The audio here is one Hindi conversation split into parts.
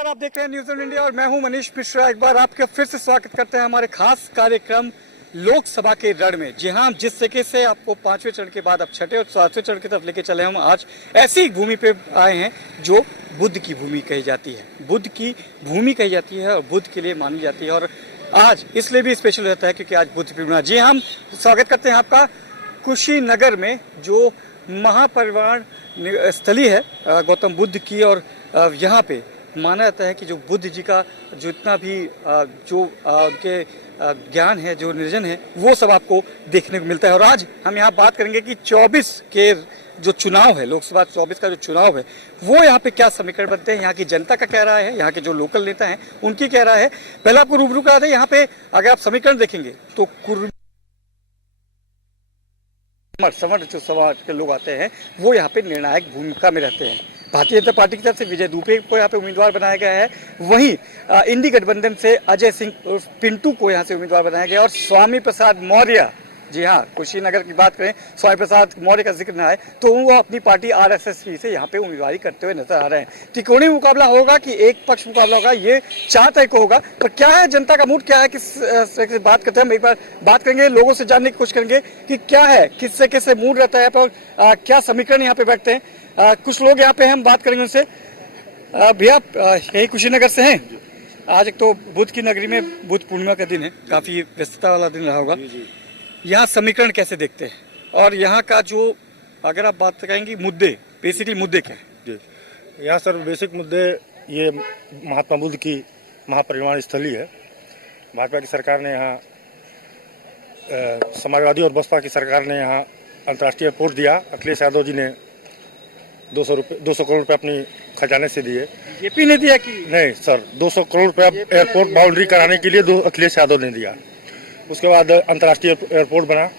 नमस्कार, आप देख रहे हैं न्यूज़ ऑन इंडिया और मैं हूं मनीष मिश्रा। एक बार आपका फिर से स्वागत करते हैं हमारे खास कार्यक्रम लोकसभा के रण में। जी हां, जिस तरीके से आपको 5वें चरण के बाद अब छठे और 7वें चरण की तरफ लेके चले, हम आज ऐसी भूमि पे आए हैं जो बुद्ध की भूमि कही जाती है। बुद्ध की भूमि कही जाती है और बुद्ध के लिए मानी जाती है। और आज इसलिए भी स्पेशल रहता है क्योंकि आज बुद्ध पूर्णिमा। जी हम स्वागत करते हैं आपका कुशीनगर में, जो महापरिनिर्वाण स्थली है गौतम बुद्ध की। और यहाँ पे माना जाता है कि जो बुद्ध जी का जितना भी जो उनके ज्ञान है, जो निर्जन है, वो सब आपको देखने को मिलता है। और आज हम यहाँ बात करेंगे कि 24 के जो चुनाव है, लोकसभा 24 का जो चुनाव है, वो यहाँ पे क्या समीकरण बनते हैं, यहाँ की जनता का क्या राय है, यहाँ के जो लोकल नेता हैं उनकी क्या राय है। पहले आपको रूबरू करा दें, यहाँ पे अगर आप समीकरण देखेंगे तो समर जो समाज के लोग आते हैं वो यहाँ पे निर्णायक भूमिका में रहते हैं। भारतीय जनता पार्टी की तरफ से विजय दुबे को यहाँ पे उम्मीदवार बनाया गया है। वहीं इंडी गठबंधन से अजय सिंह पिंटू को यहाँ से उम्मीदवार बनाया गया। और स्वामी प्रसाद मौर्य, जी हाँ, कुशीनगर की बात करें, स्वामी प्रसाद मौर्य का जिक्र ना आए तो वो अपनी पार्टी आरएसएस से यहाँ पे उम्मीदवारी करते हुए नजर आ रहे हैं। त्रिकोणीय मुकाबला होगा कि एक पक्ष मुकाबला होगा, ये 4 तारीख को होगा। पर क्या है जनता का मूड, क्या है, किस से बात करते हैं, हम एक बार बात करेंगे, लोगों से जानने की कोशिश करेंगे कि क्या है, किससे कैसे मूड रहता है पर क्या समीकरण यहाँ पे बैठते हैं। कुछ लोग यहाँ पे हैं, हम बात करेंगे उनसे। भैया यही कुशीनगर से हैं। आज एक तो बुद्ध की नगरी में बुद्ध पूर्णिमा का दिन है, काफी व्यस्तता वाला दिन रहा होगा। यहाँ समीकरण कैसे देखते हैं और यहाँ का जो, अगर आप बात करेंगे मुद्दे, बेसिकली मुद्दे क्या है? यहाँ सर बेसिक मुद्दे ये महात्मा बुद्ध की महापरिनिर्वाण स्थली है। भाजपा की सरकार ने यहाँ, समाजवादी और बसपा की सरकार ने यहाँ अंतर्राष्ट्रीय एयरपोर्ट दिया। अखिलेश यादव जी ने 200 करोड़ रुपये अपनी खजाने से दिए। जेपी ने दिया कि नहीं सर, 200 करोड़ रुपया एयरपोर्ट बाउंड्री कराने के लिए अखिलेश यादव ने दिया। उसके बाद अंतर्राष्ट्रीय एयरपोर्ट बना।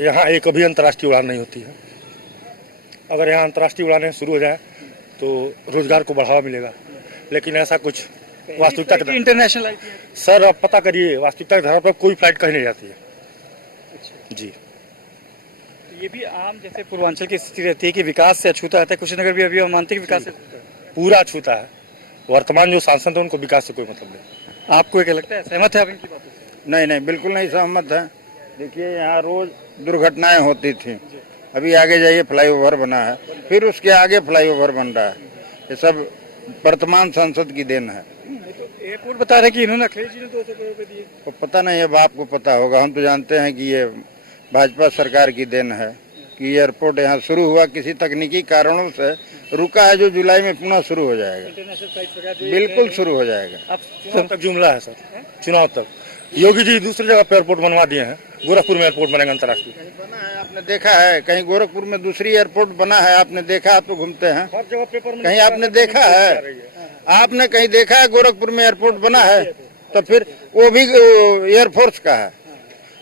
यहाँ एक अभी अंतर्राष्ट्रीय उड़ान नहीं होती है। अगर यहाँ अंतर्राष्ट्रीय उड़ानें शुरू हो जाए तो रोजगार को बढ़ावा मिलेगा, लेकिन ऐसा कुछ वास्तविकता के इंटरनेशनल सर आप पता करिए, वास्तविकता के आधार पर कोई फ्लाइट कहीं नहीं जाती है। जी, ये भी आम जैसे पूर्वांचल की स्थिति रहती है कि विकास से अछूता रहता है। कुशीनगर भी अभी हम मानते हैं कि विकास से पूरा अछूता है। वर्तमान जो सांसद है उनको विकास से कोई मतलब नहीं। आपको क्या लगता है, सहमत है आप इनकी बातों से? नहीं, बिल्कुल नहीं सहमत है। देखिए यहाँ रोज दुर्घटनाएं होती थी, अभी आगे जाइए फ्लाईओवर बना है, फिर उसके आगे फ्लाईओवर बन रहा है। ये सब वर्तमान सांसद की देन है। तो एयरपोर्ट बता रहे कि इन्होंने अखिलेश जी ने 200 करोड़ रुपए दिए। तो पता नहीं, अब आपको पता होगा। हम तो जानते हैं कि ये भाजपा सरकार की देन है कि एयरपोर्ट यहाँ शुरू हुआ, किसी तकनीकी कारणों से रुका है, जो जुलाई में पुनः शुरू हो जाएगा। बिल्कुल शुरू हो जाएगा। अब चुनाव तक जुमला है सर, चुनाव तक। योगी जी दूसरी जगह पे एयरपोर्ट बनवा दिए हैं, गोरखपुर में एयरपोर्ट बनेगा अंतर्राष्ट्रीय। बना है, आपने देखा है? कहीं गोरखपुर में दूसरी एयरपोर्ट बना है? आपने देखा? आप तो घूमते हैं, हर जगह पेपर में कहीं आपने देखा है? आपने कहीं देखा है गोरखपुर में एयरपोर्ट बना है? तो फिर वो भी एयरफोर्स का है।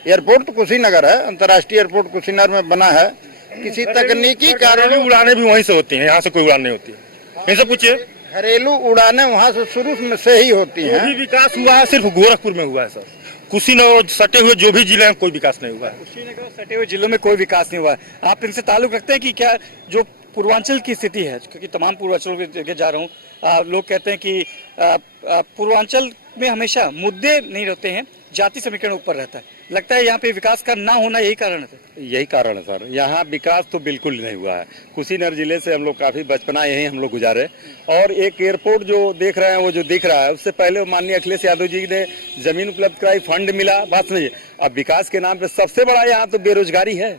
एयरपोर्ट तो कुशीनगर है, अंतर्राष्ट्रीय एयरपोर्ट कुशीनगर में बना है। किसी तकनीकी कारण उड़ानें भी वहीं से होती हैं, यहाँ से कोई उड़ान नहीं होती है। इनसे पूछिए, घरेलू उड़ानें वहाँ से शुरू में से ही होती हैं। जो भी विकास हुआ है सिर्फ गोरखपुर में हुआ है सर। कुशीनगर सटे हुए जो भी जिले हैं कोई विकास नहीं हुआ है। कुशीनगर सटे हुए जिलों में कोई विकास नहीं हुआ है। आप इनसे ताल्लुक रखते हैं कि क्या जो पूर्वांचल की स्थिति है, क्योंकि तमाम पूर्वांचलों की जगह जा रहा हूँ, लोग कहते हैं कि पूर्वांचल में हमेशा मुद्दे नहीं रहते हैं, जाति समीकरण ऊपर रहता है। लगता है यहाँ पे विकास का ना होना यही कारण है? यही कारण है सर, यहाँ विकास तो बिल्कुल नहीं हुआ है। कुशीनगर जिले से हम लोग काफी बचपना यही हम लोग गुजारे। और एक एयरपोर्ट जो देख रहे हैं, वो जो दिख रहा है, उससे पहले माननीय अखिलेश यादव जी ने जमीन उपलब्ध कराई, फंड मिला, बात समझिए। अब विकास के नाम पे सबसे बड़ा यहाँ तो बेरोजगारी है।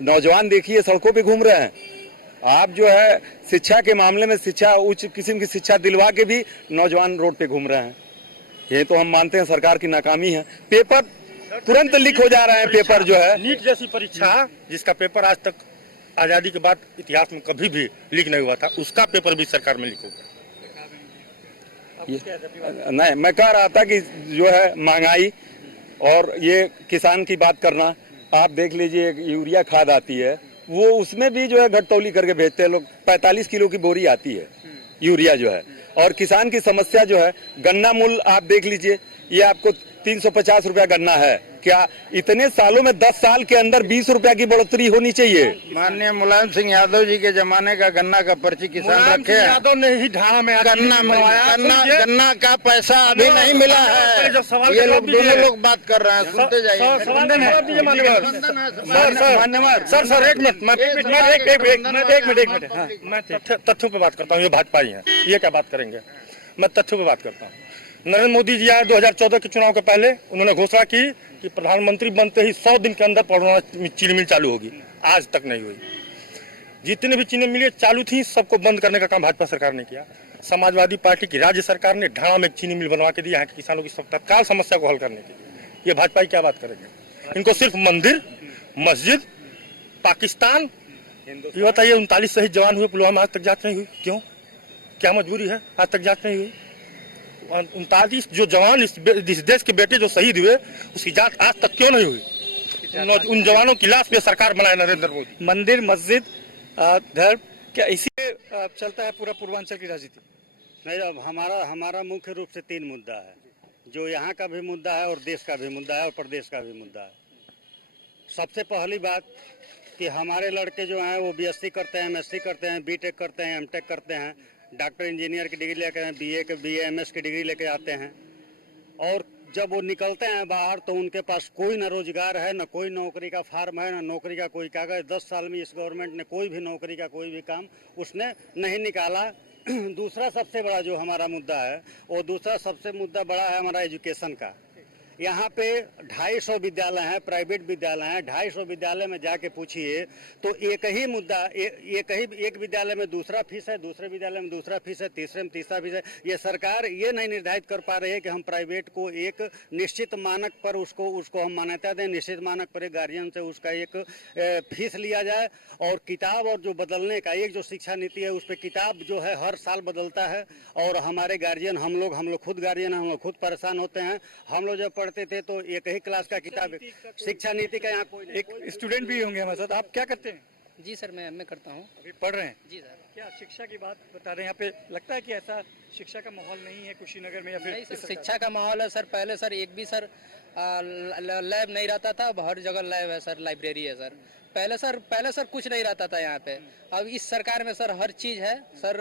नौजवान देखिए सड़कों पे घूम रहे हैं। आप जो है शिक्षा के मामले में, शिक्षा उच्च किस्म की शिक्षा दिलवा के भी नौजवान रोड पे घूम रहे हैं। ये तो हम मानते हैं सरकार की नाकामी है। पेपर तुरंत लीक हो जा रहे हैं। पेपर जो है नीट जैसी परीक्षा, जिसका पेपर आज तक आजादी के बाद इतिहास में कभी भी लीक नहीं हुआ था, उसका पेपर भी सरकार में लीक हो गया। नहीं, मैं कह रहा था कि जो है महंगाई और ये किसान की बात करना, आप देख लीजिए एक यूरिया खाद आती है, वो उसमें भी जो है घटतौली करके भेजते हैं लोग। 45 किलो की बोरी आती है यूरिया जो है। और किसान की समस्या जो है, गन्ना मूल्य आप देख लीजिए, ये आपको 350 रुपया गन्ना है क्या इतने सालों में 10 साल के अंदर 20 रुपया की बढ़ोतरी होनी चाहिए? माननीय मुलायम सिंह यादव जी के जमाने का गन्ना का पर्ची किसान रखे हैं। यादव ने ही ढाणा में गन्ना का पैसा अभी नहीं मिला है। ये लोग दोनों लोग बात कर रहे हैं, सुनते जाइए। सर एक मिनट, मैं तथ्यों पे बात करता हूँ। ये भाजपा ही है, ये क्या बात करेंगे? मैं तथ्यों पे बात करता हूँ। नरेंद्र मोदी जी आए 2014 के चुनाव के पहले, उन्होंने घोषणा की कि प्रधानमंत्री बनते ही 100 दिन के अंदर परोना चीनी मिल चालू होगी। आज तक नहीं हुई। जितने भी चीनी मिलें चालू थी, सबको बंद करने का काम भाजपा सरकार ने किया। समाजवादी पार्टी की राज्य सरकार ने ढाणा में चीनी मिल बनवा के दी यहाँ के किसानों की तत्काल समस्या को हल करने की। ये भाजपा क्या बात करेंगे? इनको सिर्फ मंदिर, मस्जिद, पाकिस्तान, ये बताइए 39 शहीद जवान हुए पुलवामा, आज तक जांच नहीं हुई। क्यों? क्या मजबूरी है? आज तक जांच नहीं हुई। 39 जो जवान इस देश के बेटे जो शहीद हुए, उसकी जांच आज तक क्यों नहीं हुई? उन जवानों की लाश पे सरकार बनाए नरेंद्र मोदी। मंदिर, मस्जिद, धर्म, क्या इसी पे चलता है पूरा पूर्वांचल की राजनीति? नहीं, अब हमारा मुख्य रूप से 3 मुद्दा है, जो यहाँ का भी मुद्दा है और देश का भी मुद्दा है और प्रदेश का भी मुद्दा है। सबसे पहली बात कि हमारे लड़के जो हैं वो बीएससी करते हैं, एमएससी करते हैं, बीटेक करते हैं, एमटेक करते हैं, डॉक्टर इंजीनियर की डिग्री लेकर हैं, बीए एमएस की डिग्री लेके आते हैं, और जब वो निकलते हैं बाहर तो उनके पास कोई ना रोजगार है, ना कोई नौकरी का फार्म है, ना नौकरी का कोई कागज। 10 साल में इस गवर्नमेंट ने कोई भी नौकरी का कोई भी काम उसने नहीं निकाला। दूसरा सबसे बड़ा जो हमारा मुद्दा है, वो दूसरा सबसे मुद्दा बड़ा है हमारा एजुकेशन का। यहाँ पे 250 विद्यालय हैं, प्राइवेट विद्यालय हैं। 250 विद्यालय में जाके पूछिए तो एक ही मुद्दा, एक विद्यालय में दूसरा फीस है, दूसरे विद्यालय में दूसरा फीस है, तीसरे में तीसरा फीस है। ये सरकार ये नहीं निर्धारित कर पा रही है कि हम प्राइवेट को एक निश्चित मानक पर उसको हम मान्यता दें, निश्चित मानक पर एक गार्जियन से उसका एक फीस लिया जाए। और किताब और जो बदलने का एक जो शिक्षा नीति है, उस पर किताब जो है हर साल बदलता है, और हमारे गार्जियन हम लोग खुद गार्जियन हैं, हम लोग खुद परेशान होते हैं। हम लोग जब पढ़ते थे तो एक ही क्लास का किताब, शिक्षा नीति का यहाँ कोई एक स्टूडेंट भी होंगे हमारे साथ। आप क्या करते हैं? जी सर, मैं एमए करता हूँ। अभी पढ़ रहे हैं? जी सर। क्या शिक्षा की बात बता रहे हैं? यहाँ पे लगता है कि ऐसा शिक्षा का माहौल नहीं है कुशीनगर में, या फिर नहीं सर, शिक्षा का माहौल है सर। पहले सर एक भी सर लैब नहीं रहता था, अब हर जगह लैब है सर, लाइब्रेरी है सर। पहले सर कुछ नहीं रहता था यहाँ पे। अब इस सरकार में सर हर चीज़ है सर,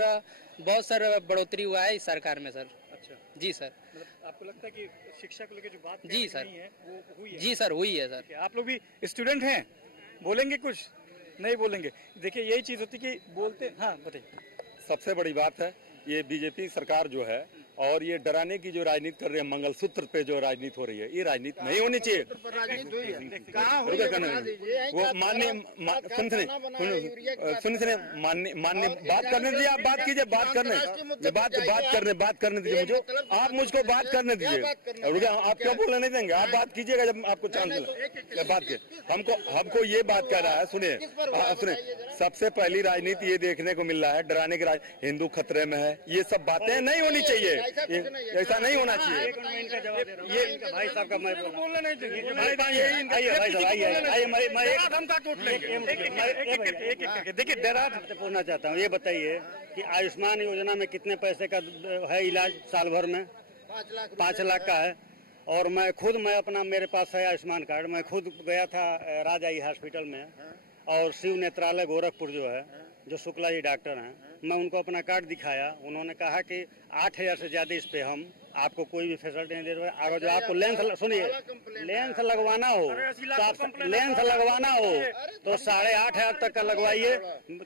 बहुत सर बढ़ोतरी हुआ है इस सरकार में सर। अच्छा जी सर। मतलब आपको लगता है कि शिक्षा को लेकर जो बात जी सर, नहीं है वो हुई है? जी सर, हुई है सर। आप लोग भी स्टूडेंट हैं, बोलेंगे कुछ? नहीं बोलेंगे। देखिए यही चीज़ होती कि बोलते। हाँ बताइए। सबसे बड़ी बात है ये बीजेपी सरकार जो है, और ये डराने की जो राजनीति कर रहे हैं, मंगलसूत्र पे जो राजनीति हो रही है, ये राजनीति नहीं होनी चाहिए। वो माननीय सुनिए माननीय बात करने दीजिए। आप बात कीजिए, बात करने दीजिए मुझे। आप मुझको बात करने दीजिए। आप क्यों बोलने नहीं देंगे? आप बात कीजिएगा जब आपको चांस मिला। बात के हमको ये बात कर रहा है। सुनिए, सबसे पहली राजनीति ये देखने को मिल रहा है, डराने की हिंदू खतरे में है, ये सब बातें नहीं होनी चाहिए। ऐसा नहीं होना चाहिए। ये भाई साहब का मैं बोलने नहीं देंगे। देखिए डरा पूछना चाहता हूँ, ये बताइए कि आयुष्मान योजना में कितने पैसे का है इलाज साल भर में? 5 लाख का है। और मैं अपना, मेरे पास है आयुष्मान कार्ड। मैं खुद गया था राजाई हॉस्पिटल में, और शिव नेत्रालय गोरखपुर जो है, जो शुक्ला जी डॉक्टर हैं, मैं उनको अपना कार्ड दिखाया। उन्होंने कहा कि 8000 से ज़्यादा इस पे हम आपको कोई भी फैसिलिटी नहीं दे रहे। अगर जो आपको लेंस लगवाना हो तो आप लेंस लगवाना हो तो 8,500 तक का लगवाइए।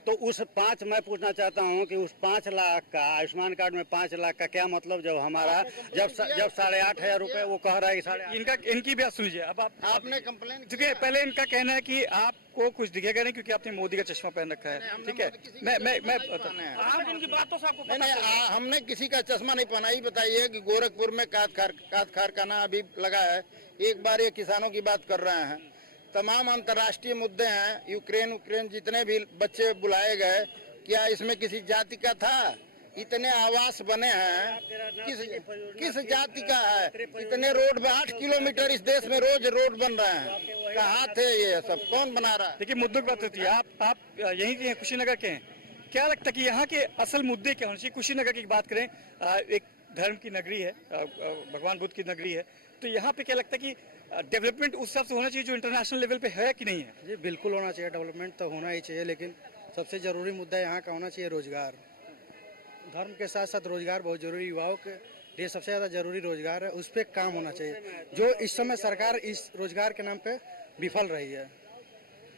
तो उस मैं पूछना चाहता हूँ कि उस 5 लाख का आयुष्मान कार्ड में 5 लाख का क्या मतलब? जब हमारा जब 8,500 रुपये वो कह रहा है कि इनकी बात सुनिए। अब आपने कंप्लेन, देखिए पहले इनका कहना है कि आपको कुछ दिखेगा नहीं क्योंकि आपने मोदी का चश्मा पहन रखा है। ठीक है, मैं आप इनकी बातों से आपको नहीं, हमने किसी का चश्मा नहीं पहना। ही बताइए कि गोरखपुर में काद कारखाना अभी लगा है। एक बार ये किसानों की बात कर रहे हैं। तमाम अंतर्राष्ट्रीय मुद्दे हैं, यूक्रेन जितने भी बच्चे बुलाए गए, क्या इसमें किसी जाति का था? इतने आवास बने हैं, किस जाति का है? इतने रोड 8 किलोमीटर इस देश में रोज रोड बन रहे हैं। कहाँ थे ये सब? कौन बना रहा है? देखिए मुद्दों की बात होती है। आप यहीं के हैं, कुशीनगर के हैं। क्या लगता है कि यहाँ के असल मुद्दे क्या होने चाहिए? कुशीनगर की बात करें, एक धर्म की नगरी है, भगवान बुद्ध की नगरी है, तो यहाँ पे क्या लगता है कि डेवलपमेंट उस हिसाब से होना चाहिए जो इंटरनेशनल लेवल पे है कि नहीं है? जी बिल्कुल होना चाहिए, डेवलपमेंट तो होना ही चाहिए, लेकिन सबसे ज़रूरी मुद्दा यहाँ का होना चाहिए रोज़गार। धर्म के साथ साथ रोज़गार बहुत ज़रूरी, युवाओं के लिए सबसे ज़्यादा ज़रूरी रोज़गार है, उस पर काम होना चाहिए, जो इस समय सरकार इस रोज़गार के नाम पे विफल रही है।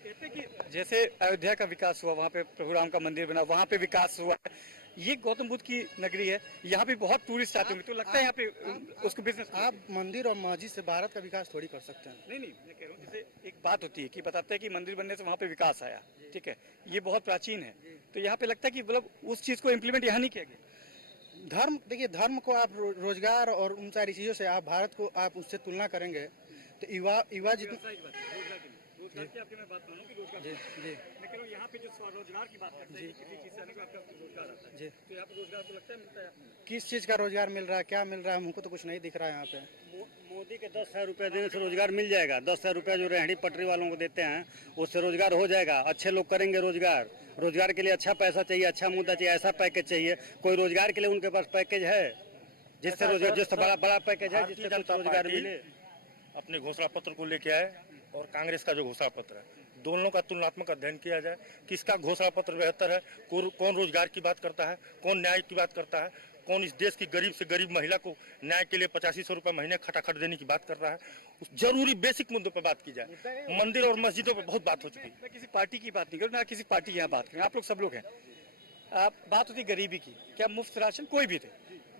कहते हैं कि जैसे अयोध्या का विकास हुआ, वहाँ पे प्रभु राम का मंदिर बना, वहाँ पे विकास हुआ है, ये गौतम बुद्ध की नगरी है, यहाँ पे बहुत टूरिस्ट आते होंगे, तो लगता है यहाँ पे उसको बिजनेस। आप मंदिर और मस्जिद से भारत का विकास थोड़ी कर सकते हैं। नहीं, मैं कह रहा हूँ जैसे एक बात होती है कि बताते हैं कि मंदिर बनने से वहाँ पे विकास आया, ठीक है, ये बहुत प्राचीन है, तो यहाँ पे लगता है कि मतलब उस चीज़ को इम्प्लीमेंट यहाँ नहीं किया गया। धर्म देखिए, धर्म को आप रोजगार और उन सारी चीज़ों से आप भारत को आप उससे तुलना करेंगे तो युवा जितना रोजगार की आपकी मैं बात मानूं कि रोजगार, जी जी मैं कह रहा हूँ यहाँ पे जो स्वरोजगार की बात करते हैं कि किसी चीज़ से आने को आपका रोजगार आता है, जी, तो यहाँ पे रोजगार को लगता है मिलता है? किस चीज़ का रोजगार मिल रहा है, क्या मिल रहा है, हमको तो कुछ नहीं दिख रहा है यहाँ पे। मोदी के 10,000 रुपये देने से रोजगार मिल जाएगा। 10,000 रुपये जो रेहड़ी पटरी वालों को देते हैं उससे रोजगार हो जाएगा। अच्छे लोग करेंगे रोजगार। रोजगार के लिए अच्छा पैसा चाहिए, अच्छा मुद्दा चाहिए, ऐसा पैकेज चाहिए। कोई रोजगार के लिए उनके पास पैकेज है जिससे रोजगार, जिससे बड़ा पैकेज है जिससे कुछ रोजगार मिले। अपने घोषणा पत्र को लेके आए और कांग्रेस का जो घोषणा पत्र है, दोनों का तुलनात्मक अध्ययन किया जाए, किसका घोषणा पत्र बेहतर है, कौन रोजगार की बात करता है, कौन न्याय की बात करता है, कौन इस देश की गरीब से गरीब महिला को न्याय के लिए 8500 रुपये महीने खटाखट देने की बात कर रहा है। उस जरूरी बेसिक मुद्दों पर बात की जाए। मंदिर और मस्जिदों पर बहुत बात हो चुकी है। मैं किसी पार्टी की बात नहीं करूँ, ना किसी पार्टी की यहाँ बात करें, आप लोग सब लोग हैं। बात होती गरीबी की, क्या मुफ्त राशन कोई भी दे,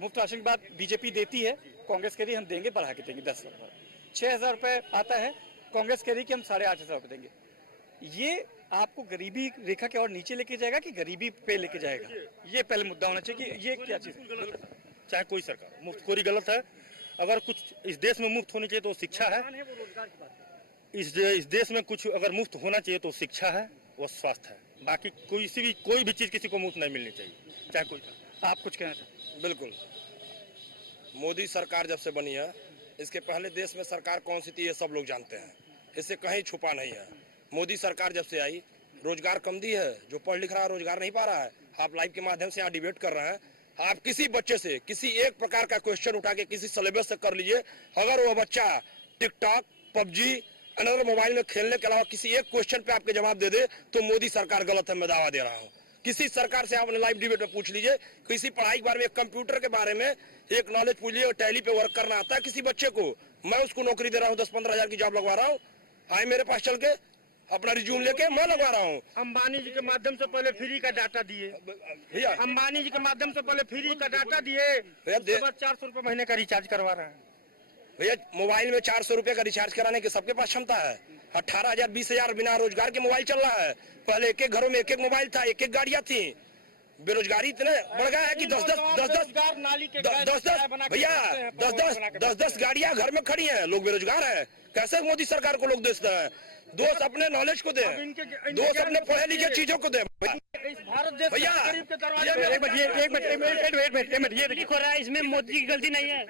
मुफ्त राशन की बात बीजेपी देती है, कांग्रेस कह रही है हम देंगे, बढ़ा के देंगे 10 रुपये। 6,000 रुपये आता है, कांग्रेस कह रही है कि हम 8,500 रुपये देंगे। ये आपको गरीबी रेखा के और नीचे लेके जाएगा कि गरीबी पे लेके जाएगा? ये पहले मुद्दा होना चाहिए कि ये क्या चीज़ है। चाहे कोई सरकार, मुफ्तखोरी गलत है। अगर कुछ इस देश में मुफ्त होनी चाहिए तो शिक्षा है। इस देश में कुछ अगर मुफ्त होना चाहिए तो शिक्षा है, वो स्वास्थ्य है। बाकी कोई भी चीज़ किसी को मुफ्त नहीं मिलनी चाहिए, चाहे कोई। आप कुछ कहना चाहते? बिल्कुल। मोदी सरकार जब से बनी है, इसके पहले देश में सरकार कौन सी थी ये सब लोग जानते हैं, इससे कहीं छुपा नहीं है। मोदी सरकार जब से आई, रोजगार कम दी है, जो पढ़ लिख रहा है रोजगार नहीं पा रहा है। आप लाइव के माध्यम से यहाँ डिबेट कर रहे हैं, आप किसी बच्चे से किसी एक प्रकार का क्वेश्चन उठा के किसी सिलेबस से कर लीजिए, अगर वो बच्चा टिकटॉक, पबजी, अनदर मोबाइल में खेलने के अलावा किसी एक क्वेश्चन पे आपके जवाब दे दे तो मोदी सरकार गलत है, मैं दावा दे रहा हूँ। किसी सरकार से आपने लाइव डिबेट में पूछ लीजिए, किसी पढ़ाई के बारे में, कंप्यूटर के बारे में एक नॉलेज पूछ लीजिए, टैली पे वर्क करना आता है किसी बच्चे को, मैं उसको नौकरी दे रहा हूँ, 10-15 हजार की जॉब लगवा रहा हूँ, आए मेरे पास चल के अपना रिज्यूम लेके मैं लगवा रहा हूँ। अंबानी जी के माध्यम से पहले फ्री का डाटा दिए भैया, अंबानी जी के माध्यम से पहले फ्री का डाटा दिए, उसके बाद 400 रुपये महीने का रिचार्ज करवा रहे हैं। भैया मोबाइल में 400 रुपए का रिचार्ज कराने की सबके पास क्षमता है। 18,000 20,000 बिना रोजगार के मोबाइल चल रहा है। पहले एक घरों में एक मोबाइल था, एक गाड़ियां थी। बेरोजगारी इतने बढ़ गया है कि 10-10 गाड़ियां घर में खड़ी हैं, लोग बेरोजगार हैं। कैसे मोदी सरकार को लोग देते हैं? दोस्त अपने नॉलेज को दे, दोस्त अपने पढ़े लिखे चीजों को दे। भैया ये लिख हो रहा है, इसमें मोदी की गलती नहीं है।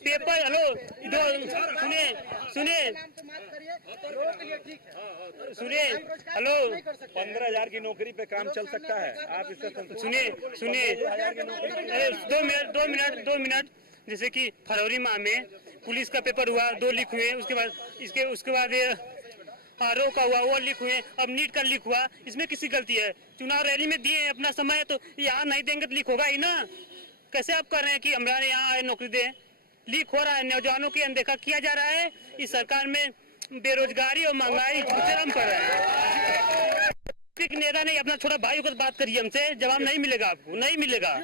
पेपर हेलो सुनिए हेलो 15,000 की नौकरी पे काम चल सकता है। आप इससे सुनिए 2 मिनट। जैसे कि फरवरी माह में पुलिस का पेपर हुआ, 2 लीक हुए, उसके बाद आरओ का हुआ, वो लीक हुए, अब नीट का लीक हुआ। इसमें किसी गलती है? चुनाव रैली में दिए अपना समय, तो यहाँ नहीं देंगे तो लीक होगा ही ना। कैसे आप कर रहे हैं कि हमारे यहाँ नौकरी दें? लीक हो रहा है, नौजवानों की अनदेखा किया जा रहा है। इस सरकार में बेरोजगारी और महंगाई चरम पर है। नेता नहीं, अपना छोटा भाई होकर बात करिए हमसे, जवाब नहीं मिलेगा आपको, नहीं मिलेगा।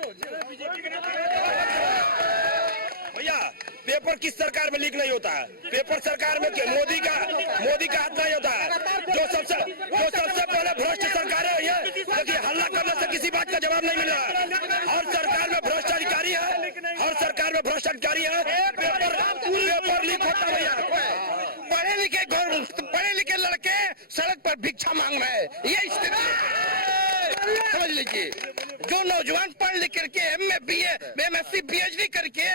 भैया पेपर किस सरकार में लीक नहीं होता है? पेपर सरकार में मोदी का हाथ नहीं होता है। जो सबसे पहले भ्रष्ट सरकार है ये, क्योंकि हल्ला करने से किसी बात का जवाब नहीं मिल रहा है। हर सरकार में भ्रष्ट अधिकारी है, हर सरकार में भ्रष्ट अधिकारी है। पेपर लीक होता है भैया। पढ़े लिखे लड़के सड़क पर भिक्षा मांग रहे हैं, ये स्थिति समझ लीजिए। जो नौजवान पढ़ लिख करके MA BA MSc PhD करके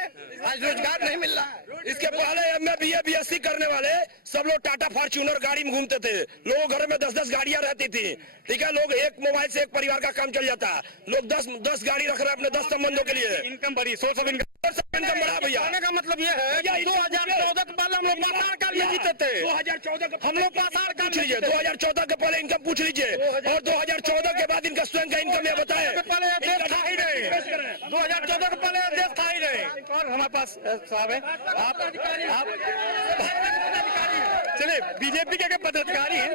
आज रोजगार नहीं मिल रहा है। इसके पहले MA BA BSc करने वाले सब लोग टाटा फॉर्च्यूनर गाड़ी में घूमते थे। लोगों घर में 10-10 गाड़ियां रहती थी, ठीक है। लोग एक मोबाइल से एक परिवार का काम चल जाता। लोग 10 गाड़ी रख रहे हैं अपने 10 संबंधों के लिए। इनकम बढ़ी, सोर्स ऑफ इनकम इनकम बढ़ा भैया। कहने का मतलब ये है कि 2014 के पहले हम लोग पाषाण काल में जीते थे। 2014 हम लोग पाषाण काल पूछ में लीजिए, 2014 के पहले इनकम पूछ लीजिए और 2014 के बाद इनका स्वयं का इनकम ये बताए। पहले यह देश था ही नहीं, 2014 के पहले यह देश था ही नहीं। और हमारे पास साहब है, आप चलिए बीजेपी के पदाधिकारी हैं,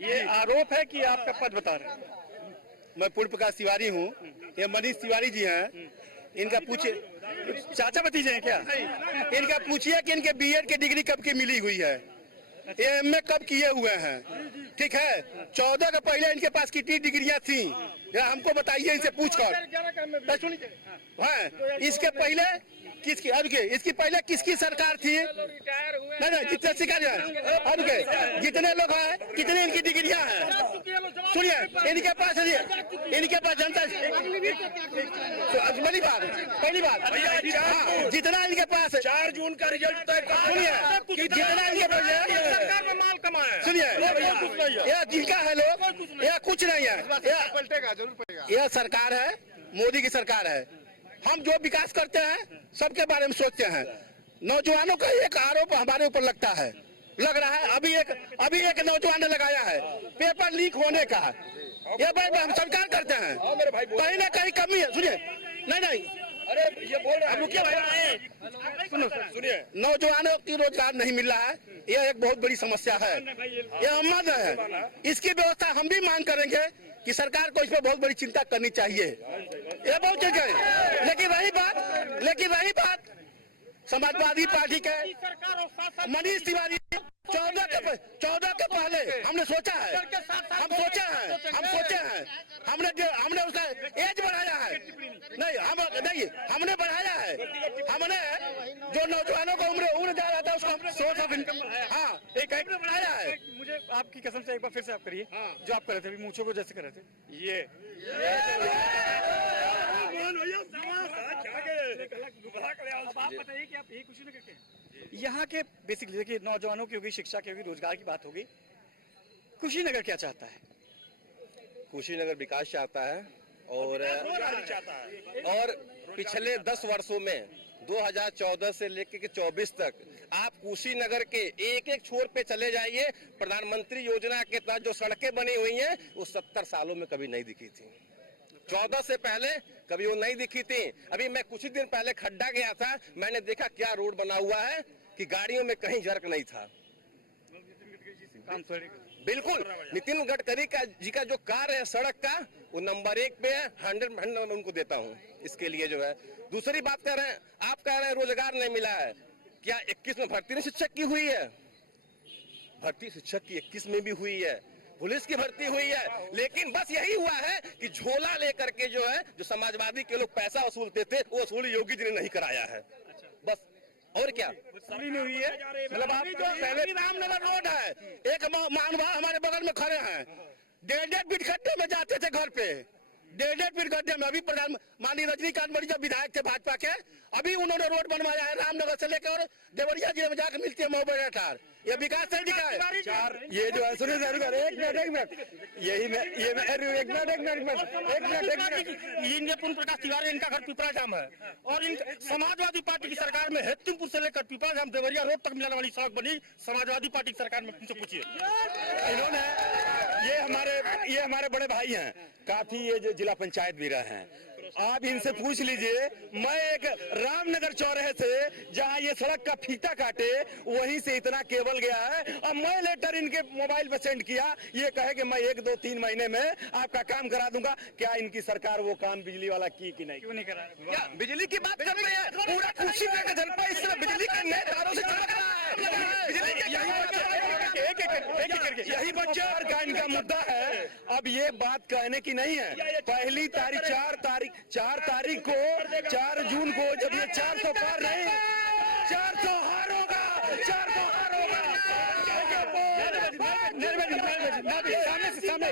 ये आरोप है कि आपका पद बता रहे हैं। मैं पूर्व प्रकाश तिवारी हूँ, ये मनीष तिवारी जी हैं। इनका पूछिए, चाचा भतीजे हैं क्या? इनका पूछिए कि इनके बीएड की डिग्री कब की मिली हुई है, एमए कब किए हुए हैं। ठीक है, 14 के पहले इनके पास कितनी डिग्रियां थी, जरा हमको बताइए इनसे पूछकर। सुनिए, हाँ, इसके पहले किसकी, अब के इसकी पहले किसकी सरकार थी? नहीं जितने शिकारी हैं, अब के जितने लोग हैं, कितनी इनकी डिग्रियां हैं, सुनिए इनके पास जनता, पहली बात हाँ, जितना इनके पास 4 जून का रिजल्ट तय कर, सुनिए जितना इनके पास, सरकार में माल कमाए। सुनिए यह जिनका है लोग, यह कुछ नहीं है, यह सरकार है, मोदी की सरकार है। हम जो विकास करते हैं सबके बारे में सोचते हैं। नौजवानों का एक आरोप हमारे ऊपर लग रहा है, अभी एक नौजवान ने लगाया है पेपर लीक होने का। ये भाई हम सरकार करते हैं, कहीं ना कहीं कमी है। सुनिए, नहीं अरे ये बोल रहे हैं, सुनिए, नौजवानों की रोजगार नहीं मिल रहा है, यह एक बहुत बड़ी समस्या है, यह अमद है। इसकी व्यवस्था हम भी मांग करेंगे कि सरकार को इस पर बहुत बड़ी चिंता करनी चाहिए। यह बहुत जगह है। लेकिन रही बात समाजवादी पार्टी के मनीष तिवारी, 14 के पहले हमने सोचा है, हमने उसका एज बढ़ाया है। हमने बढ़ाया है, हमने जो नौजवानों को उम्र जा रहा था उसको सोर्स ऑफ इनकम, हाँ एक बढ़ाया है। मुझे आपकी कसम से एक बार फिर से आप करिए जो आप कर रहे थे, अभी मूंछों को जैसे कर रहे थे। ये आप बताइए कि आप यही कुशीनगर करते हैं। यहाँ के बेसिकली देखिए, नौजवानों की होगी, शिक्षा की होगी, रोजगार की बात होगी, कुशीनगर क्या चाहता है? कुशीनगर विकास चाहता है और चाहता है। और पिछले 10 वर्षों में 2014 से लेकर के 24 तक आप कुशीनगर के एक छोर पे चले जाइए, प्रधानमंत्री योजना के तहत जो सड़कें बनी हुई हैं वो 70 सालों में कभी नहीं दिखी थी। 14 से पहले कभी वो नहीं दिखी थी। अभी मैं कुछ ही दिन पहले खड्डा गया था, मैंने देखा क्या रोड बना हुआ है कि गाड़ियों में कहीं जर्क नहीं था। बिल्कुल, नितिन गडकरी जी का जो कार्य है सड़क का, वो नंबर 1 पे है। 100 मैं उनको देता हूँ इसके लिए जो है। दूसरी बात कर रहे हैं, आप कह रहे हैं रोजगार नहीं मिला है, क्या 21 में भर्ती नहीं शिक्षक की हुई है? भर्ती शिक्षक की 21 में भी हुई है, पुलिस की भर्ती हुई है, लेकिन बस यही हुआ है कि झोला लेकर के जो है, जो समाजवादी के लोग पैसा वसूलते थे, वो वसूल योगी जी ने नहीं कराया है, बस। और क्या नहीं हुई है? मतलब आप जो पहले रामनगर रोड है, एक महानुभाव हमारे बगल में खड़े हैं, 1.5 फीट गड्ढे में जाते थे घर पे, 1.5 फीट गड्ढे में। अभी प्रधान माननीय रजनीकांत मणि जब विधायक थे भाजपा के, अभी उन्होंने रोड बनवाया है रामनगर से लेकर और देवरिया जिले में जाकर मिलती है मोबाइल ठार। ये विकास नहीं दिखा है। चार ये जो है, सुनिए एक मिनट इनके पूर्ण प्रकाश तिवारी, इनका घर पिपरा जाम है और इन समाजवादी पार्टी की सरकार में हेतिमपुर से लेकर पिपरा जाम देवरिया रोड तक मिलने वाली सड़क बनी समाजवादी पार्टी की सरकार में। उनसे पूछिए। इन्होंने ये हमारे बड़े भाई हैं, काफी ये जो जिला पंचायत भी रहे हैं। आप इनसे पूछ लीजिए, मैं एक रामनगर चौराहे से जहां ये सड़क का फीता काटे वहीं से इतना केबल गया है, और मैं लेटर इनके मोबाइल पे सेंड किया, ये कहे कि मैं 1, 2, 3 महीने में आपका काम करा दूंगा। क्या इनकी सरकार वो काम बिजली वाला की कि नहीं? क्यों नहीं करा? क्या बिजली की बात कर रही है? पूरा कुशीनगर का जनपद इस तरह बिजली के नए तारों से चमक रहा है। बिजली के यही बच्चा का इनका मुद्दा है। अब ये बात कहने की नहीं है। पहली तारीख 4 तारीख को 4 जून को जब ये 400 पार नहीं, 400 हार होगा, 400 हार होगा। सामने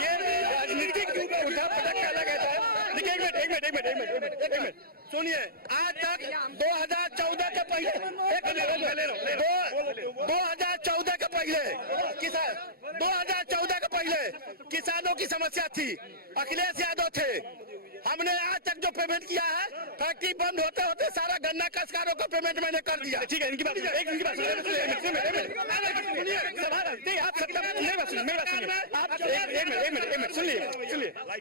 ये राजनीतिक उठा पटक का लगा था। देखिए एक मिनट सुनिए, आज तक 2014 के पहले 2014 के पहले किसान 2014 के पहले किसानों की समस्या थी, अखिलेश यादव थे। हमने आज तक जो पेमेंट किया है, फैक्ट्री बंद होते होते सारा गन्ना काश्तकारों को पेमेंट मैंने कर दिया। ठीक है, इनकी बात सुनिए।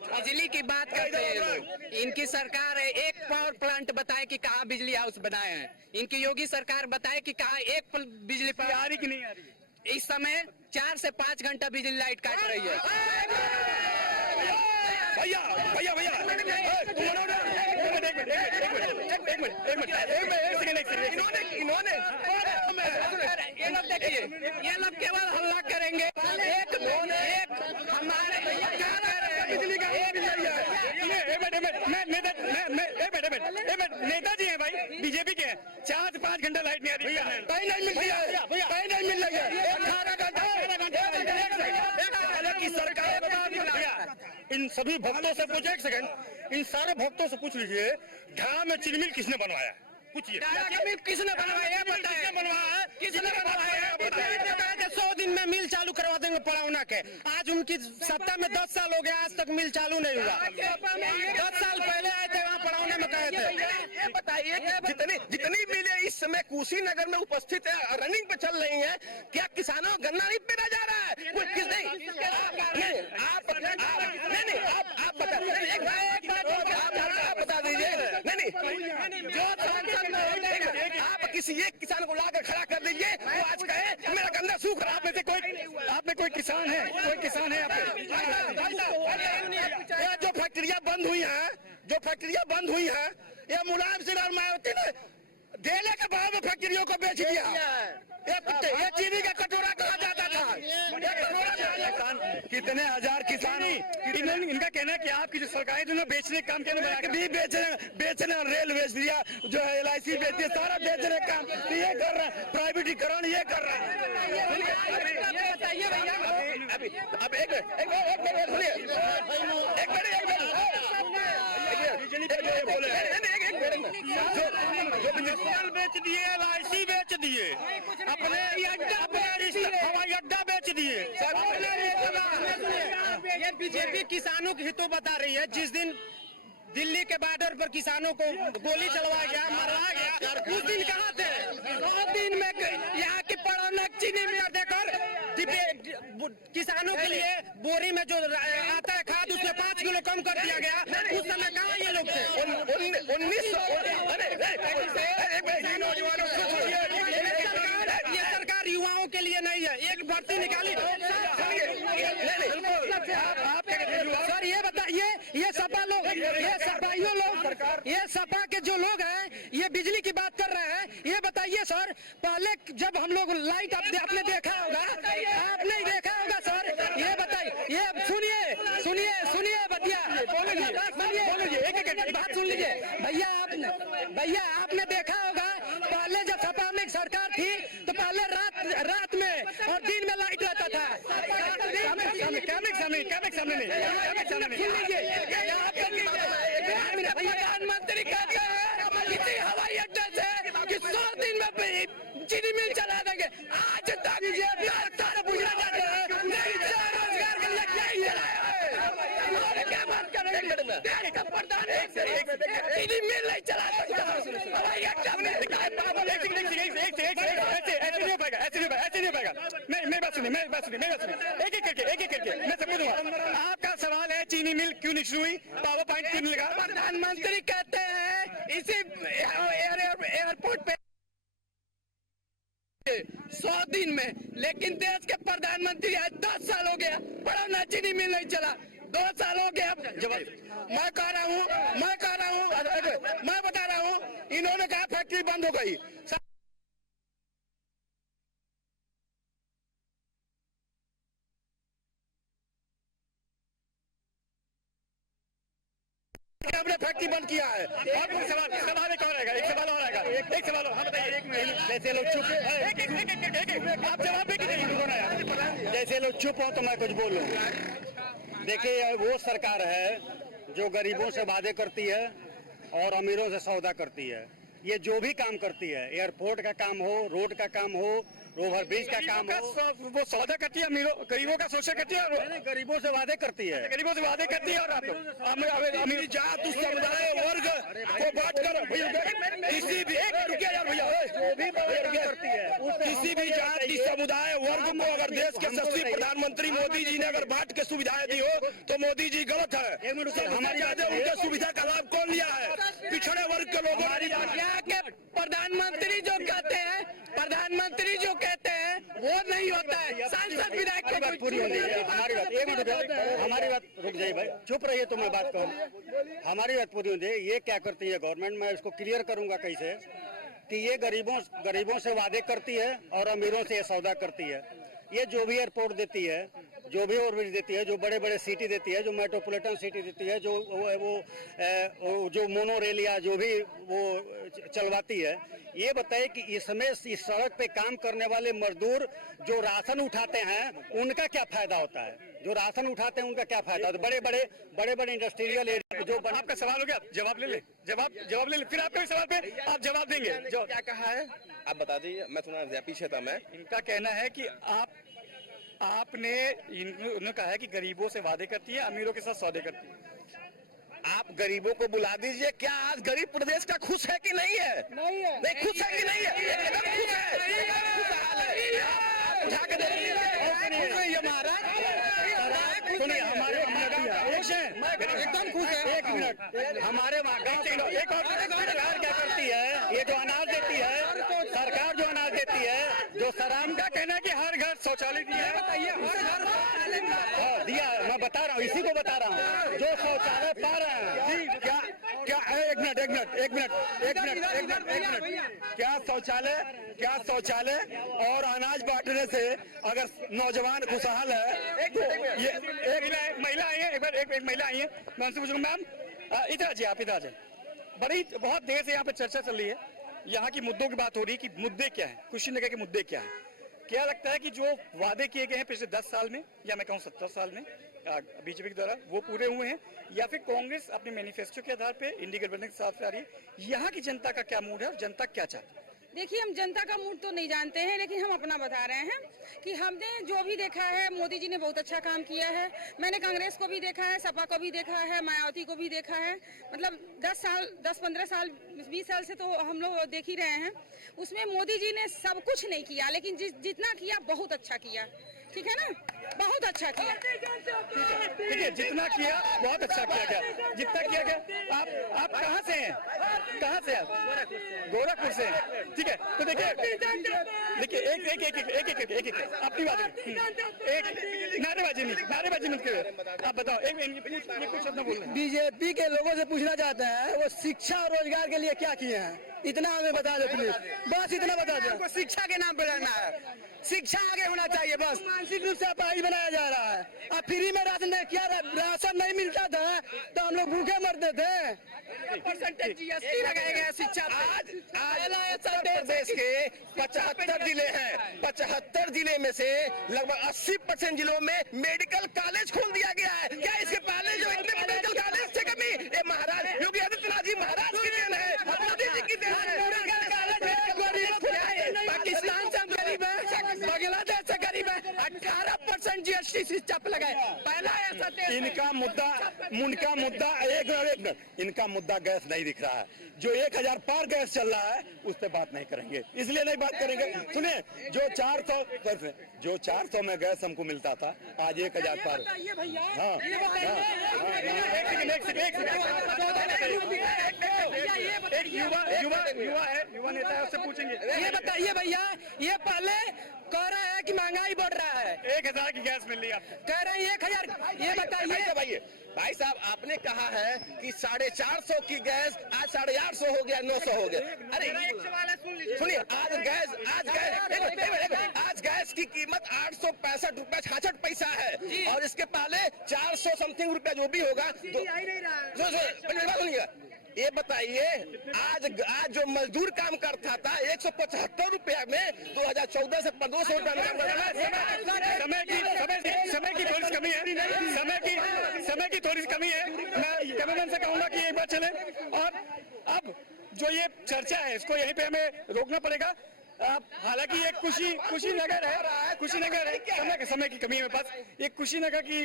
बिजली की बात करते हैं लोग। इनकी सरकार है, एक पावर प्लांट बताए कि कहाँ बिजली हाउस बनाए हैं। इनकी योगी सरकार बताए कि कहाँ एक बिजली पर आ रही कि नहीं आ रही। इस समय 4 से 5 घंटा बिजली लाइट काट रही है। भैया भैया भैया इन्होंने ये लोग केवल हल्ला करेंगे। एक हमारे नेताजी हैं भाई, बीजेपी के हैं। 4 से 5 घंटा लाइट नहीं आ रही है, कहीं नहीं मिल रही है, कहीं नहीं मिल रही है। 18 घंटा की सरकार इन सभी भक्तों से पूछे, एक सेकंड, इन सारे भक्तों से पूछ लीजिए, ढाका में चीनी मिल किसने बनवाया? पूछिए किसने बनवाया, किसने बनवाया, किसने बनवाया। 100 दिन में मिल चालू करवा देंगे पड़ौना के। आज उनकी सत्ता में 10 साल हो गया, आज तक मिल चालू नहीं हुआ। 10 साल पहले आए थे, वहाँ पड़ौने में कहे थे। ये बताइए कि जितनी मिलें इस समय कुशीनगर में उपस्थित है, रनिंग पे चल रही हैं, क्या किसानों को गन्ना नहीं पेरा जा रहा है? कोई किस नहीं आप बता दीजिए। नहीं जो सांसद में आप किसी एक किसान को लाकर खड़ा कर दीजिए, वो आज कहे मेरा गन्ना सूख रहा। आप में कोई किसान है? कोई किसान है ये जो फैक्ट्रियां बंद हुई हैं, ये मुलायम सिंह और मायावती ने देने के बाद में फैक्ट्रियों को बेच दिया। ये चीनी का कटोरा कहा जाता था। कितने हजार किसान, इनका कहना है कि आपकी जो सरकार है बेचने का काम भी बेचने रेल बेच दिया, जो है LIC बेच दिया, सारा बेचने का काम ये कर रहा है, प्राइवेटीकरण ये कर रहा है। अब एक मिनट सुनिए, एक मिनट बेच दिए, LIC बेच दिए, अपने हवाई अड्डा बेच दिए। ये बीजेपी किसानों के हितों बता रही है। जिस दिन दिल्ली के बॉर्डर पर किसानों को गोली चलवाया गया, मारा गया, उस दिन कहाँ थे? 2 दिन में यहाँ की पड़ौना चीनी मिल देकर किसानों के लिए बोरी में जो आता है खाद, उसमें 5 किलो कम कर दिया गया। उस समय कहाँ ये लोग थे? 1900 ये सरकार युवाओं के लिए नहीं है। एक भर्ती निकाली सर, ये बताइए, ये सपा लोग, ये सपा के जो लोग हैं, ये बिजली की बात कर रहे हैं। ये बताइए सर, पहले जब हम लोग लाइट आपने देखा होगा, आप नहीं देखा होगा सर। ये बताइए, ये सुनिए बतिया, एक बात सुन लीजिए भैया, आपने देखा होगा पहले जब सपा में सरकार थी तो पहले रात में और दिन में लाइट रहता था। प्रधानमंत्री कहते हैं किसी हवाई अड्डे से कि 100 दिन में चीनी मिल चला देंगे। आज तक पूछना चाहते हैं रोजगार के लिए क्या ही चलाया है? क्या बात करेंगे? चीनी मिल नहीं चला सकता, हवाई अड्डा में आपका सवाल है चीनी मिल क्यों नहीं शुरू हुई, पावर पॉइंट क्यों नहीं लगा? प्रधानमंत्री कहते हैं इसी एयरपोर्ट पे 100 दिन में, लेकिन देश के प्रधानमंत्री आज 10 साल हो गया, पड़ौना चीनी मिल नहीं चला। 2 साल हो गया। मैं बता रहा हूँ, इन्होंने कहा फैक्ट्री बंद हो गई। हमने फैक्ट्री बंद किया है। और कोई सवाल एक और आएगा, एक सवाल और हाँ बताइए। जैसे लोग चुप, आप जवाब भी नहीं, जैसे लोग चुप हो तो मैं कुछ बोलूं। देखिए, वो सरकार है जो गरीबों से वादे करती है, और अमीरों से सौदा करती है। ये जो भी काम करती है, एयरपोर्ट का काम हो, रोड का काम हो, ओवर ब्रिज का काम हो, वो सौदा करती है, अमीरों गरीबों का शोषण करती है, और गरीबों से वादे करती है। गरीबों से वादे करती है, और अमीर जात उस समुदाय वर्ग को बांट कर किसी भी किसी भी जाति समुदाय वर्ग को अगर देश के यशस्वी प्रधानमंत्री मोदी जी ने अगर बांट के सुविधाएं दी हो तो मोदी जी गलत है। हमारी उनके सुविधा का लाभ कौन लिया है? पिछड़े वर्ग के लोगों ने। प्रधानमंत्री जो कहते हैं, प्रधानमंत्री जो कहते हैं वो नहीं होता है। सांसद विधायक हमारी बात पूरी होनी है। हमारी बात एक मिनट, हमारी बात रुक जाइए भाई, चुप रहिए तो मैं बात कहूँ। हमारी बात पूरी होनी है। ये क्या करती है गवर्नमेंट, मैं इसको क्लियर करूंगा कैसे कि ये गरीबों से वादे करती है और अमीरों से ये सौदा करती है। ये जो भी एयरपोर्ट देती है, जो भी ओवरब्रिज देती है, जो बड़े बड़े सिटी देती है, जो मेट्रोपॉलिटन सिटी देती है, जो वो जो मोनो रेल या जो भी वो चलवाती है, ये बताए कि इसमें इस सड़क पे काम करने वाले मजदूर जो राशन उठाते हैं उनका क्या फायदा होता है? जो राशन उठाते हैं उनका क्या फायदा होता है? बड़े बड़े इंडस्ट्रियल एरिया जो आपका सवाल हो गया, जवाब ले ले, जवाब ले ले, फिर आपके सवाल पे आप जवाब देंगे। जो क्या कहा है आप बता दीजिए, मैं थोड़ा पीछे था मैं। इनका कहना है कि आपने उन्होंने कहा है कि गरीबों से वादे करती है, अमीरों के साथ सौदे करती है। आप गरीबों को बुला दीजिए। क्या आज गरीब प्रदेश का खुश है कि नहीं है? नहीं खुश है कि नहीं है? एकदम खुश है। उठा के देखिए सुनिए, हमारे एकदम खुश है। एक मिनट, हमारे एक और सरकार क्या करती है? ये जो अनाज देती है, सरकार जो अनाज देती है, जो सराम का कहना है कि हर घर शौचालय दिया है, बताइए हर घर दिया। मैं बता रहा हूँ, इसी को बता रहा हूँ, जो शौचालय पा रहे हैं। क्या एक मिनट, क्या शौचालय और अनाज बांटने से अगर नौजवान खुशहाल है? ये एक महिला आई है, एक महिला आई है, मैं उनसे पूछूंगा, मैम इधर आ जाइए, आप इधर आ जाइए। बहुत देर से यहाँ पे चर्चा चल रही है, यहाँ की मुद्दों की बात हो रही है कि मुद्दे क्या है, कुशीनगर के मुद्दे क्या है। क्या लगता है कि जो वादे किए गए हैं पिछले 10 साल में, या मैं कहूँ 70 साल में बीजेपी के द्वारा, वो पूरे हुए हैं, या फिर कांग्रेस अपने मैनिफेस्टो के आधार पे इंडी गठबंधन के साथ आ रही है? यहाँ की जनता का क्या मूड है और जनता क्या चाहती है? देखिए, हम जनता का मूड तो नहीं जानते हैं, लेकिन हम अपना बता रहे हैं कि हमने जो भी देखा है, मोदी जी ने बहुत अच्छा काम किया है। मैंने कांग्रेस को भी देखा है, सपा को भी देखा है, मायावती को भी देखा है। मतलब 10-15 साल 20 साल से तो हम लोग देख ही रहे हैं। उसमें मोदी जी ने सब कुछ नहीं किया, लेकिन जितना किया बहुत अच्छा किया। ठीक है ना, बहुत अच्छा किया। ठीक है, जितना किया बहुत अच्छा किया गया, जितना किया गया। आप कहाँ से हैं? कहाँ से आप? गोरखपुर से हैं। ठीक है, तो देखिए एक अपनी बात एक नारेबाजी मत करिए। आप बताओ, कुछ अपना बोल रहे हैं। बीजेपी के लोगों से पूछना चाहते हैं वो शिक्षा और रोजगार के लिए क्या किए हैं, इतना हमें बता दो प्लीज, बस इतना बता दो। शिक्षा के नाम पे लड़ना है, शिक्षा आगे होना चाहिए बस। मानसिक रूप से अपराधी बनाया जा रहा है। अब फ्री में राशन क्या राशन नहीं मिलता था तो हम लोग भूखे मरते थे। परसेंटेज जीएसटी लगाए गए शिक्षा। आज देश के 75 जिले हैं, 75 जिले में से लगभग 80% जिलों में मेडिकल कॉलेज खोल दिया गया है। क्या इसके पहले जो इतने मेडिकल कॉलेज थे कभी? ये महाराज योगी आदित्यनाथ जी महाराज की देन है, मोदी जी की देन है। पाकिस्तान से गरीब है, बांग्लादेश से गरीब है, 18% जीएसटी शिक्षा पे लगाए। पहला ऐसा इनका मुद्दा इनका मुद्दा गैस नहीं दिख रहा है। जो 1000 पार गैस चल रहा है उस पर बात नहीं करेंगे, इसलिए नहीं बात करेंगे। सुनिए, जो 400 में गैस हमको मिलता था, आज 1000 पार। युवा नेता है, उससे पूछेंगे। ये बताइए भैया, ये पहले कह रहे हैं कि महंगाई बढ़ रहा है, 1000 की गैस मिल रही है आपको, कह रहे हैं 1000। ये बताइए भाई साहब, आपने कहा है कि 450 की गैस आज 850 हो गया, 900 हो गया। अरे सुनिए, आज गैस की कीमत 865 रुपया 66 पैसा है, और इसके पहले 400 समथिंग रुपया जो भी होगा। सुनिएगा, ये बताइए, आज जो मजदूर काम करता था 175 रुपया में 2014 से 1500 समय की थोड़ी कमी है, समय की थोड़ी कमी है। मैं कैमरामैन से कहूंगा कि एक बार चले, और अब जो ये चर्चा है इसको यहीं पे हमें रोकना पड़ेगा। हालांकि ये कुशीनगर है, समय की कमी है मेरे पास। ये कुशीनगर की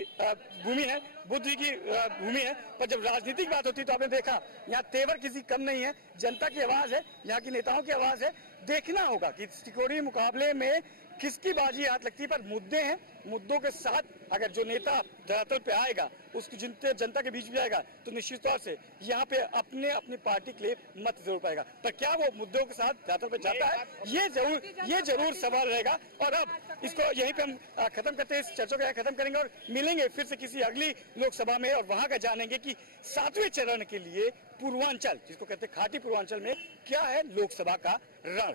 भूमि है, बुद्ध जी की भूमि है, पर जब राजनीतिक बात होती है तो आपने देखा यहाँ तेवर किसी कम नहीं है। जनता की आवाज है, यहाँ की नेताओं की आवाज है। देखना होगा कि त्रिकोणीय मुकाबले में किसकी बाजी हाथ लगती है, पर मुद्दे हैं। मुद्दों के साथ अगर जो नेता धरातल पे आएगा, उसकी जनता के बीच में आएगा, तो निश्चित तौर से यहाँ पे अपनी पार्टी के लिए मत जरूर पाएगा। पर क्या वो मुद्दों के साथ धरातल पे जाता है, ये जरूर सवाल रहेगा। और अब इसको यहीं पे हम खत्म करते हैं, इस चर्चा को खत्म करेंगे और मिलेंगे फिर से किसी अगली लोकसभा में, और वहां का जानेंगे कि 7वें चरण के लिए पूर्वांचल, जिसको कहते हैं खाटी पूर्वांचल में, क्या है लोकसभा का रण।